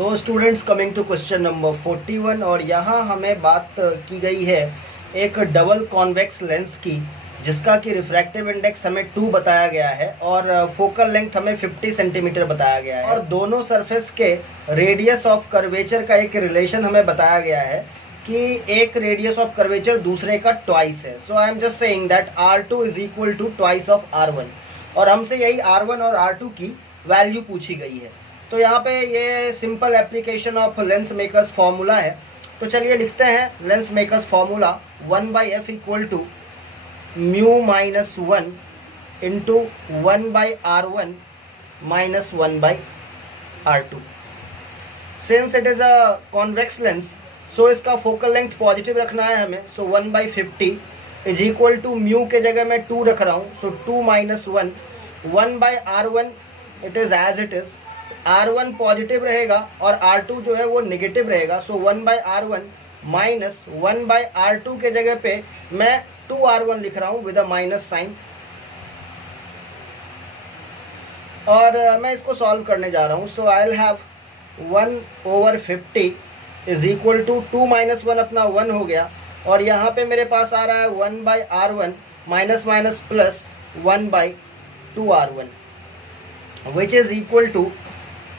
So students, coming to question number 41 और यहाँ हमें बात की गई है एक डबल कॉन्वेक्स लेंस की, जिसका कि रिफ्रैक्टिव इंडेक्स हमें 2 बताया गया है और फोकल लेंथ हमें 50 सेंटीमीटर बताया गया है और दोनों सरफेस के रेडियस ऑफ कर्वेचर का एक रिलेशन हमें बताया गया है कि एक रेडियस ऑफ कर्वेचर दूसरे का ट्वाइस है। So I am just saying that R2 is equal to twice of R1 और हमसे यही R1 और R2 की वैल्यू पूछी गई है। तो यहाँ पे ये simple application of lens makers formula है। तो चलिए लिखते हैं lens makers formula 1/f equal to mu minus 1 into 1/R1 minus 1/R2। Since it is a convex lens, so इसका फोकल लेंथ पॉजिटिव रखना है हमें। So 1/50 is equal to mu के जगह मैं 2 रख रहा हूँ। So 2 minus 1 1/R1 it is as it is. R1 positive रहेगा और R2 जो है वो नेगेटिव रहेगा। सो 1/R1 माइनस 1/R2 के जगह पे मैं 2R1 लिख रहा हूँ विद अ माइनस साइन और मैं इसको सॉल्व करने जा रहा हूँ। So I will have 1/50 is equal to 2 minus 1 अपना 1 हो गया और यहाँ पे मेरे पास आ रहा है 1/R1 minus minus plus 1/2R1 which is equal to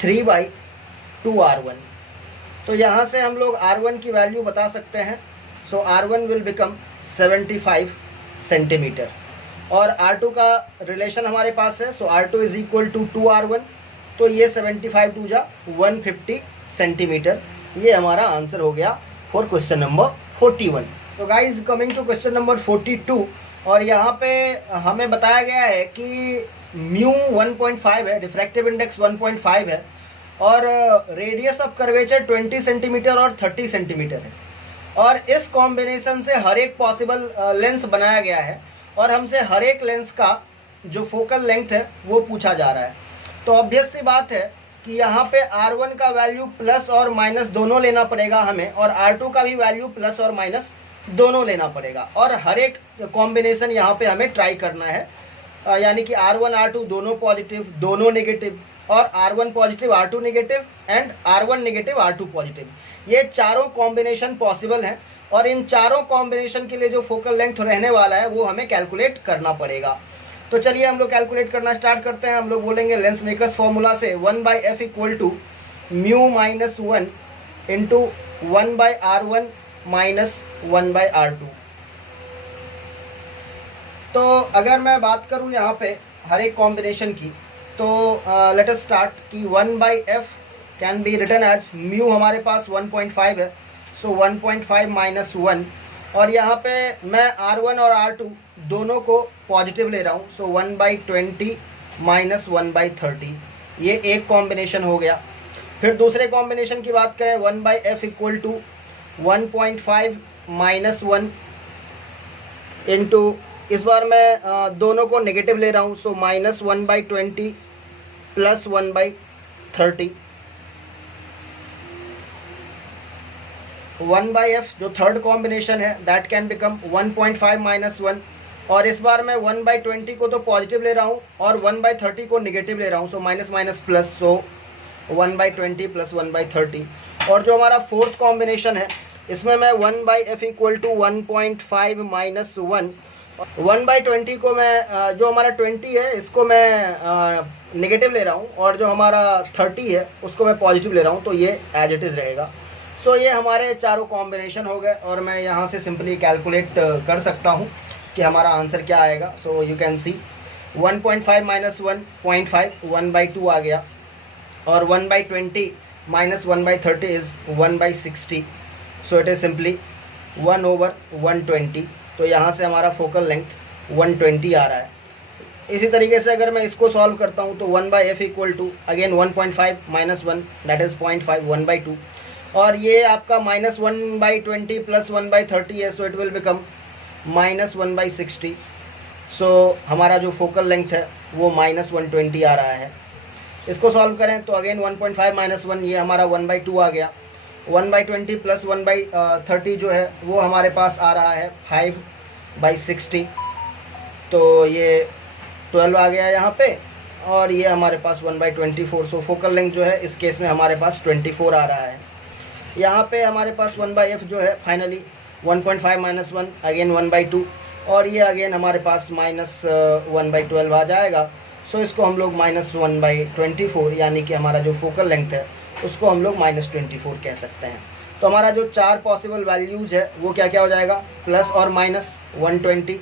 3/2R1। तो यहाँ से हम लोग R1 की वैल्यू बता सकते हैं। सो R1 विल बिकम 75 सेंटीमीटर और R2 का रिलेशन हमारे पास है। So R2 is equal to 2R1। तो ये 75 टू जा 150 सेंटीमीटर। ये हमारा आंसर हो गया फॉर क्वेश्चन नंबर 41। तो guys, coming to question number 42 और यहाँ पे हमें बताया गया है कि म्यू 1.5 है, रिफ्रैक्टिव इंडेक्स 1.5 है और रेडियस ऑफ कर्वेचर 20 सेंटीमीटर और 30 सेंटीमीटर है और इस कॉम्बिनेशन से हर एक पॉसिबल लेंस बनाया गया है और हमसे हर एक लेंस का जो फोकल लेंथ है वो पूछा जा रहा है। तो ऑब्वियस सी बात है कि यहाँ पे R1 का वैल्यू प्लस और माइनस दोनों लेना पड़ेगा हमें और R2 का भी वैल्यू प्लस और माइनस दोनों लेना पड़ेगा और हर एक कॉम्बिनेशन यहाँ पे हमें ट्राई करना है। यानी कि R1 R2 दोनों पॉजिटिव दोनों नेगेटिव और R1 positive R2 negative and R1 negative R2 positive, ये चारों कॉम्बिनेशन पॉसिबल हैं और इन चारों कॉम्बिनेशन के लिए जो फोकल लेंथ रहने वाला है वो हमें कैलकुलेट करना पड़ेगा। तो चलिए हम लोग कैलकुलेट करना स्टार्ट करते हैं। हम लोग बोलेंगे लेंस मेकर्स फॉर्मूला से 1/f equal to mu minus 1 into 1/R1 minus 1/R2। तो अगर मैं बात करूं यहाँ पे हर एक कॉम्बिनेशन की, तो लेट अस स्टार्ट कि 1/f can be written as mu हमारे पास 1.5 है। सो 1.5 माइनस 1 और यहाँ पे मैं R1 और R2 दोनों को पॉजिटिव ले रहा हूँ। सो 1/20 माइनस 1/30, ये एक कॉम्बिनेशन हो गया। फिर दूसरे कॉम्बिनेशन की बात करें 1/f equal to 1.5 minus 1 into, इस बार मैं दोनों को नेगेटिव ले रहा हूँ। So minus 1/20 plus 1/30। 1/f जो थर्ड कॉम्बिनेशन है दैट कैन बिकम 1.5 माइनस 1 और इस बार मैं 1/20 को तो पॉजिटिव ले रहा हूँ और 1/30 को नेगेटिव ले रहा हूँ। सो माइनस माइनस प्लस, सो 1/20 प्लस 1/30। और जो हमारा फोर्थ कॉम्बिनेशन है इसमें मैं 1/f इक्वल टू 1.5 माइनस 1, 1/20 को मैं जो हमारा 20 है इसको मैं नेगेटिव ले रहा हूँ और जो हमारा 30 है उसको मैं पॉजिटिव ले रहा हूँ। तो ये एज इट इज़ रहेगा। सो ये हमारे चारों कॉम्बिनेशन हो गए और मैं यहाँ से सिंपली कैलकुलेट कर सकता हूँ कि हमारा आंसर क्या आएगा। So you can see 1.5 minus 1.5 1/2 आ गया और 1/20 minus 1/30 is 1/60। So it is simply 1/120। तो यहाँ से हमारा फोकल लेंथ 120 आ रहा है। इसी तरीके से अगर मैं इसको सॉल्व करता हूँ तो 1/f equal to again 1.5 minus 1 that is 0.5 1/2 और ये आपका माइनस 1/20 प्लस 1/30 है। So it will become minus 1/60। सो हमारा जो फोकल लेंथ है वो माइनस 120 आ रहा है। इसको सॉल्व करें तो अगेन 1.5 माइनस 1 ये हमारा 1/2 आ गया। 1/20 प्लस 1/30 जो है वो हमारे पास आ रहा है 5/60। तो ये 12 आ गया यहाँ पे और ये हमारे पास 1/24। सो फोकल लेंथ जो है इस केस में हमारे पास 24 आ रहा है। यहाँ पे हमारे पास 1/f जो है फाइनली 1.5 - 1 अगेन 1/2, और ये अगेन हमारे पास -1/12 आ जाएगा। सो इसको हम लोग -1/24 यानी कि हमारा जो फोकल लेंथ है उसको हम लोग -24 कह सकते हैं। तो हमारा जो 4 पॉसिबल वैल्यूज़ है वो क्या क्या हो जाएगा, प्लस और माइनस 120,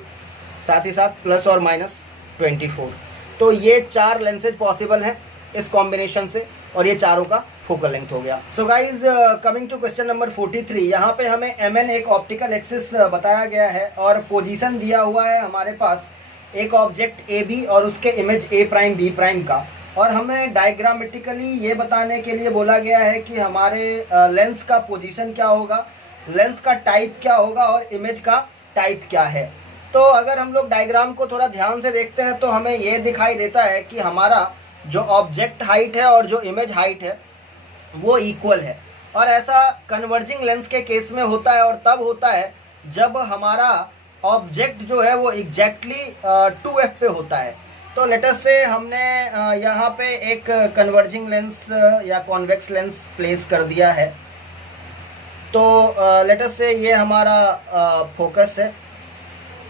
साथ ही साथ प्लस और -24। तो ये 4 लेंसेज पॉसिबल हैं इस कॉम्बिनेशन से, और ये चारों का फोकल लेंथ हो गया। So guys coming to question number 43, यहाँ पे हमें mn एक ऑप्टिकल एक्सिस बताया गया है और पोजीशन दिया हुआ है हमारे पास एक ऑब्जेक्ट AB और उसके इमेज A' B' का, और हमें डायग्रामेटिकली ये बताने के लिए बोला गया है कि हमारे लेंस का पोजीशन क्या होगा, लेंस का टाइप क्या होगा और इमेज का टाइप क्या है। तो अगर हम लोग डायग्राम को थोड़ा ध्यान से देखते हैं तो हमें ये दिखाई देता है कि हमारा जो ऑब्जेक्ट हाइट है और जो इमेज हाइट है वो इक्वल है, और ऐसा कन्वर्जिंग लेंस के केस में होता है, और तब होता है जब हमारा ऑब्जेक्ट जो है वो एग्जैक्टली 2f पे होता है। तो लेटस से हमने यहाँ पे एक कन्वर्जिंग लेंस या कॉन्वेक्स लेंस प्लेस कर दिया है। तो लेटस से ये हमारा फोकस है,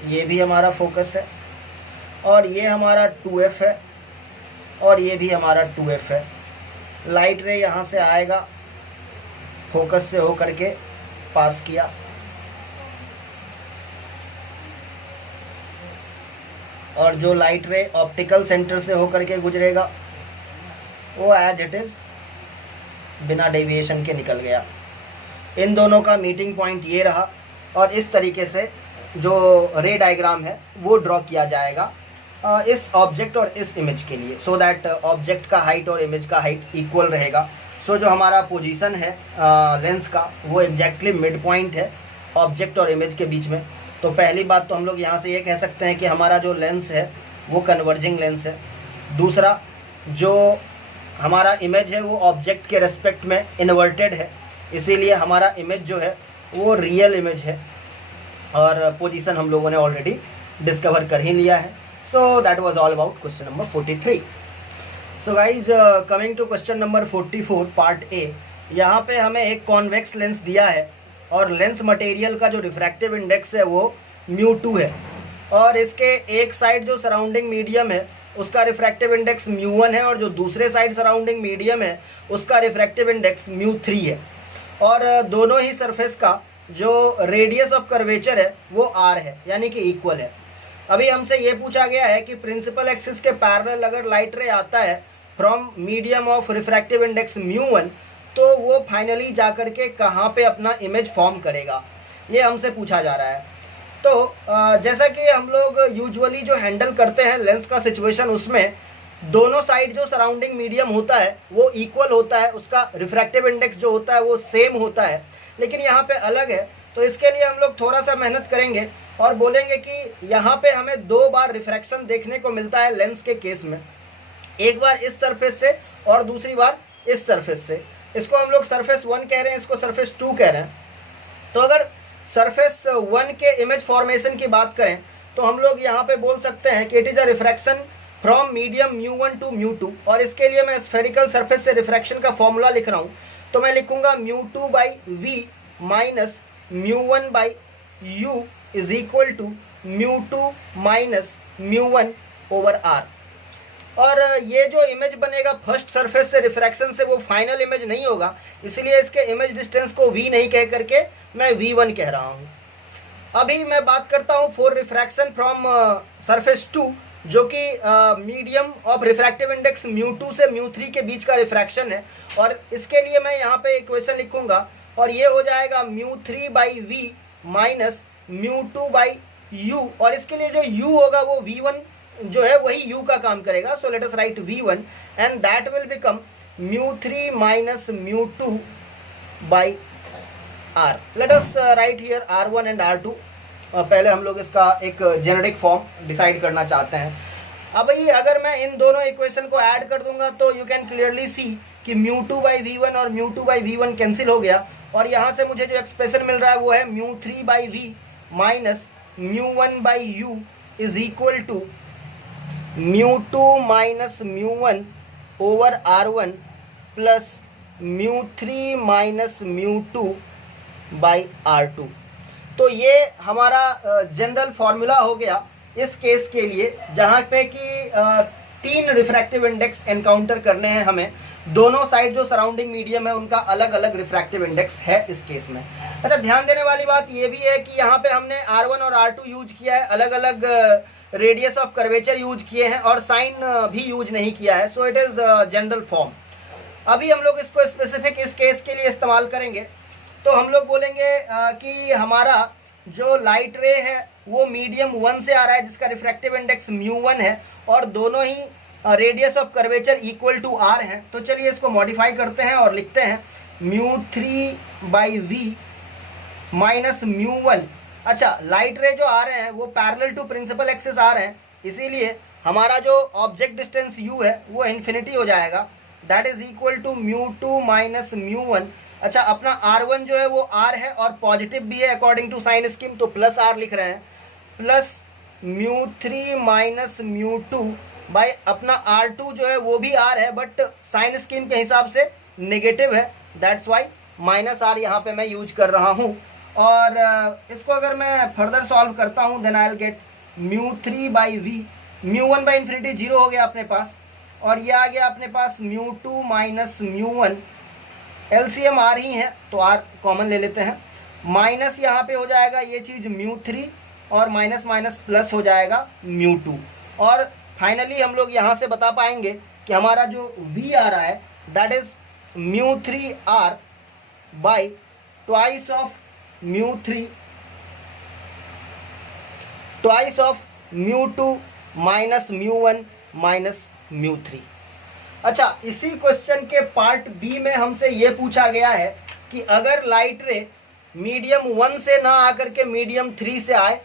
ये भी हमारा फोकस है, और ये हमारा 2f है, और ये भी हमारा 2f है। लाइट रे यहाँ से आएगा, फोकस से होकर के पास किया, और जो लाइट रे ऑप्टिकल सेंटर से होकर के गुजरेगा वो एज इट इज बिना डेविएशन के निकल गया। इन दोनों का मीटिंग पॉइंट ये रहा, और इस तरीके से जो रे डायग्राम है वो ड्रॉ किया जाएगा इस ऑब्जेक्ट और इस इमेज के लिए, सो दैट ऑब्जेक्ट का हाइट और इमेज का हाइट इक्वल रहेगा। सो जो हमारा पोजीशन है लेंस का वो एग्जैक्टली मिड पॉइंट है ऑब्जेक्ट और इमेज के बीच में। तो पहली बात तो हम लोग यहाँ से ये कह सकते हैं कि हमारा जो लेंस है वो कन्वर्जिंग लेंस है। दूसरा, जो हमारा इमेज है वो ऑब्जेक्ट के रेस्पेक्ट में इन्वर्टेड है, इसीलिए हमारा इमेज जो है वो रियल इमेज है, और पोजीशन हम लोगों ने ऑलरेडी डिस्कवर कर ही लिया है। So that was all about question number 43. So guys, coming to question number 44 part A, यहाँ पे हमें एक कॉन्वेक्स लेंस दिया है और लेंस मटेरियल का जो रिफ्रैक्टिव इंडेक्स है वो μ2 है, और इसके एक साइड जो सराउंडिंग मीडियम है उसका रिफ्रैक्टिव इंडेक्स μ1 है, और जो दूसरे साइड सराउंडिंग मीडियम है उसका रिफ्रैक्टिव इंडेक्स μ3 है, और दोनों ही सरफेस का जो रेडियस ऑफ कर्वेचर है वो r है, यानी कि इक्वल है। अभी हमसे ये पूछा गया है कि प्रिंसिपल एक्सिस के पैरेलल अगर लाइट रे आता है from medium of refractive index μ1, तो वो फाइनली जाकर के कहाँ पे अपना इमेज फॉर्म करेगा, ये हमसे पूछा जा रहा है। तो जैसा कि हम लोग यूजुअली जो हैंडल करते हैं लेंस का सिचुएशन, उसमें दोनों साइड जो सराउंडिंग मीडियम होता है वो इक्वल होता है, उसका रिफ्रैक्टिव इंडेक्स जो होता है वो सेम होता है, लेकिन यहाँ पे अलग है। तो इसके लिए हम लोग थोड़ा सा मेहनत करेंगे और बोलेंगे कि यहाँ पे हमें 2 बार रिफ्रैक्शन देखने को मिलता है लेंस के केस में, एक बार इस सरफेस से और दूसरी बार इस सरफेस से। इसको हम लोग सरफेस 1 कह रहे हैं, इसको सरफेस 2 कह रहे हैं। तो अगर सरफेस 1 के इमेज फॉर्मेशन की बात करें तो हम लोग यहाँ पे बोल सकते हैं कि it is a refraction from medium μ1 to μ2, और इसके लिए मैं स्फेरिकल सरफेस से रिफ्रैक्शन का फॉर्मूला लिख रहा हूँ। तो मैं लिखूंगा μ2/v minus μ1/u is equal to μ2 minus μ1 over r। और ये जो इमेज बनेगा फर्स्ट सरफेस से रिफ्रैक्शन से वो फाइनल इमेज नहीं होगा, इसलिए इसके इमेज डिस्टेंस को v नहीं कह करके मैं v1 कह रहा हूँ। अभी मैं बात करता हूँ फॉर रिफ्रैक्शन फ्रॉम सरफेस 2, जो कि मीडियम ऑफ रिफ्रैक्टिव इंडेक्स μ2 से μ3 के बीच का रिफ्रैक्शन है, और इसके लिए मैं यहाँ पे इक्वेशन लिखूंगा, और ये हो जाएगा μ3/v माइनस μ2/u, और इसके लिए जो u होगा वो v1 जो है वही u का काम करेगा। So let us write v1 and that will become μ3 minus μ2/r। Let us write here r1 and r2। पहले हम लोग इसका एक जेनेरिक फॉर्म डिसाइड करना चाहते हैं। अब ये अगर मैं इन दोनों इक्वेशन को ऐड कर दूंगा तो यू कैन क्लियरली सी कि μ2/v1 और μ2/v1 कैंसिल हो गया, और यहाँ से मुझे जो एक्सप्रेशन मिल रहा है वो है μ3/v minus μ1/u is equal to μ2 minus μ1 over R1 plus μ3 minus μ2 by R2। तो ये हमारा जनरल फॉर्मूला हो गया इस केस के लिए, जहाँ पे कि 3 रिफ्रैक्टिव इंडेक्स एनकाउंटर करने हैं हमें। दोनों साइड जो सराउंडिंग मीडियम है उनका अलग अलग रिफ्रैक्टिव इंडेक्स है इस केस में। अच्छा, ध्यान देने वाली बात ये भी है कि यहाँ पे हमने R1 और R2 यूज किया है, अलग अलग रेडियस ऑफ कर्वेचर यूज किए हैं और साइन भी यूज नहीं किया है। So it is general form. अभी हम लोग इसको स्पेसिफिक इस केस के लिए इस्तेमाल करेंगे। तो हम लोग बोलेंगे कि हमारा जो लाइट रे है वो मीडियम 1 से आ रहा है, जिसका रिफ्रैक्टिव इंडेक्स μ1 है, और दोनों ही radius of curvature equal to r है। तो चलिए इसको मॉडिफाई करते हैं और लिखते हैं μ3 बाई वी माइनस μ1। अच्छा, लाइट रे जो आ रहे हैं वो पैरेलल टू प्रिंसिपल एक्सिस आ रहे हैं, इसीलिए हमारा जो ऑब्जेक्ट डिस्टेंस u है वो इन्फिनिटी हो जाएगा, that is equal to μ2 minus μ1। अच्छा, अपना R1 जो है वो R है और पॉजिटिव भी है अकॉर्डिंग टू साइन स्कीम, तो प्लस R लिख रहे हैं, प्लस μ3 माइनस μ2 बाई अपना R2 जो है वो भी R है बट साइन स्कीम के हिसाब से नेगेटिव है, दैट्स वाई माइनस R यहाँ पे मैं यूज कर रहा हूँ। और इसको अगर मैं फर्दर सॉल्व करता हूँ then I will get μ3 by v, μ1 by infinity 0 हो गया अपने पास, और ये आ गया अपने पास μ2 माइनस μ1। एलसीएम आर ही है तो आर कॉमन ले लेते हैं, माइनस यहाँ पे हो जाएगा ये चीज़ μ3 और माइनस माइनस प्लस हो जाएगा μ2। और फाइनली हम लोग यहाँ से बता पाएंगे कि हमारा जो v आ रहा है that is μ3r by twice of μ3 twice of μ2 minus μ1 minus μ3। अच्छा, इसी क्वेश्चन के पार्ट बी में हमसे ये पूछा गया है कि अगर लाइट रे मीडियम 1 से ना आकर के मीडियम 3 से आए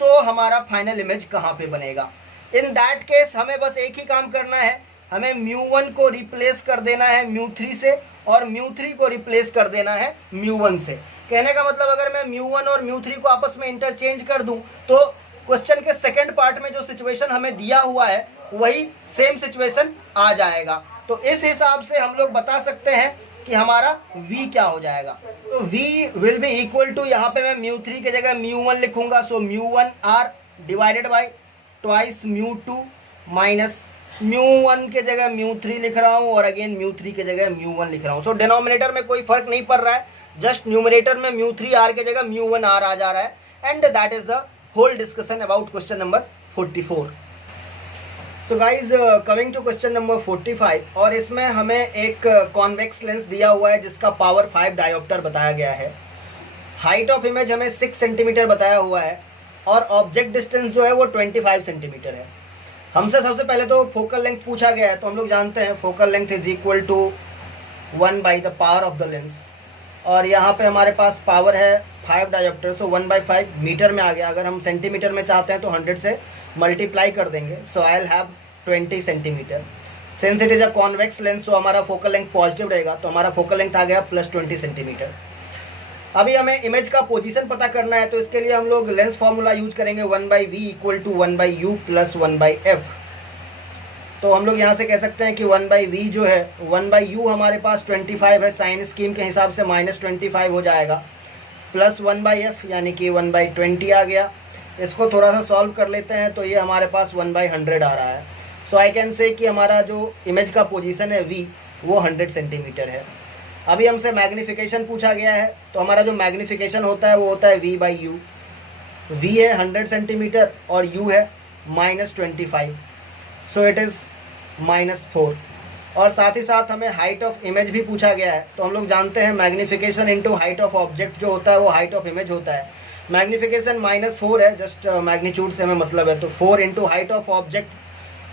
तो हमारा फाइनल इमेज कहाँ पे बनेगा। इन दैट केस हमें बस एक ही काम करना है, हमें μ1 को रिप्लेस कर देना है μ3 से और μ3 को रिप्लेस कर देना है μ1 से। कहने का मतलब अगर मैं μ1 और μ3 को आपस में इंटरचेंज कर दूं तो क्वेश्चन के सेकंड पार्ट में जो सिचुएशन हमें दिया हुआ है वही सेम सिचुएशन आ जाएगा। तो इस हिसाब से हम लोग बता सकते हैं कि हमारा v क्या हो जाएगा। तो v will be equal to, यहाँ पे मैं μ3 की जगह μ1 लिखूंगा, so μ1r divided by twice μ2 minus μ1 के जगह μ3 लिख रहा हूँ और अगेन μ3 के जगह μ1 लिख रहा हूँ। सो डिनोमिनेटर में कोई फर्क नहीं पड़ रहा है, जस्ट न्यूमरेटर में μ3r के जगह μ1r आ जा रहा है। And that is the whole discussion about question number 44। So guys, coming to question number 45, और इसमें हमें एक कॉन्वेक्स लेंस दिया हुआ है जिसका पावर 5 डायोप्टर बताया गया है। हाइट ऑफ इमेज हमें 6 सेंटीमीटर बताया हुआ है और ऑब्जेक्ट डिस्टेंस जो है वो 25 सेंटीमीटर है। हमसे सबसे पहले तो फोकल लेंथ पूछा गया है, तो हम लोग जानते हैं focal length is equal to 1 by the power of the lens, और यहाँ पे हमारे पास पावर है 5 डायोप्टर, सो 1/5 मीटर में आ गया। अगर हम सेंटीमीटर में चाहते हैं तो 100 से मल्टीप्लाई कर देंगे, so I will have 20 centimetre. Since it is a convex lens तो हमारा फोकल लेंथ पॉजिटिव रहेगा, तो हमारा फोकल लेंथ आ गया प्लस 20 सेंटीमीटर। अभी हमें इमेज का पोजीशन पता करना है, तो इसके लिए हम लोग लेंस फॉर्मूला यूज करेंगे 1/v equal to 1/u plus 1/f। तो हम लोग यहाँ से कह सकते हैं कि 1/v जो है 1/u हमारे पास 25 है, साइन स्कीम के हिसाब से माइनस 25 हो जाएगा, प्लस 1/f यानी कि 1/20 आ गया। इसको थोड़ा सा सॉल्व कर लेते हैं तो ये हमारे पास 1/100 आ रहा है। सो आई कैन से कि हमारा जो इमेज का पोजीशन है v वो 100 सेंटीमीटर है। अभी हमसे मैग्नीफिकेशन पूछा गया है, तो हमारा जो मैग्नीफिकेशन होता है वो होता है v/u। v है 100 सेंटीमीटर और u है -25, सो इट इज़ -4। और साथ ही साथ हमें हाइट ऑफ इमेज भी पूछा गया है, तो हम लोग जानते हैं magnification into height of object जो होता है वो हाइट ऑफ इमेज होता है। मैग्नीफिकेशन -4 है, जस्ट मैग्नीट्यूड से हमें मतलब है, तो 4 into height of object,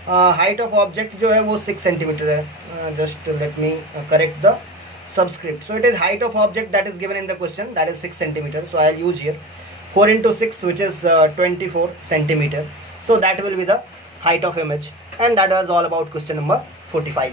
height of object जो है वो 6 सेंटीमीटर है। Just let me correct the subscript, so it is height of object that is given in the question, that is 6 centimeter, so I'll use here 4 into 6 which is 24 centimeter, so that will be the height of image. And that was all about question number 45.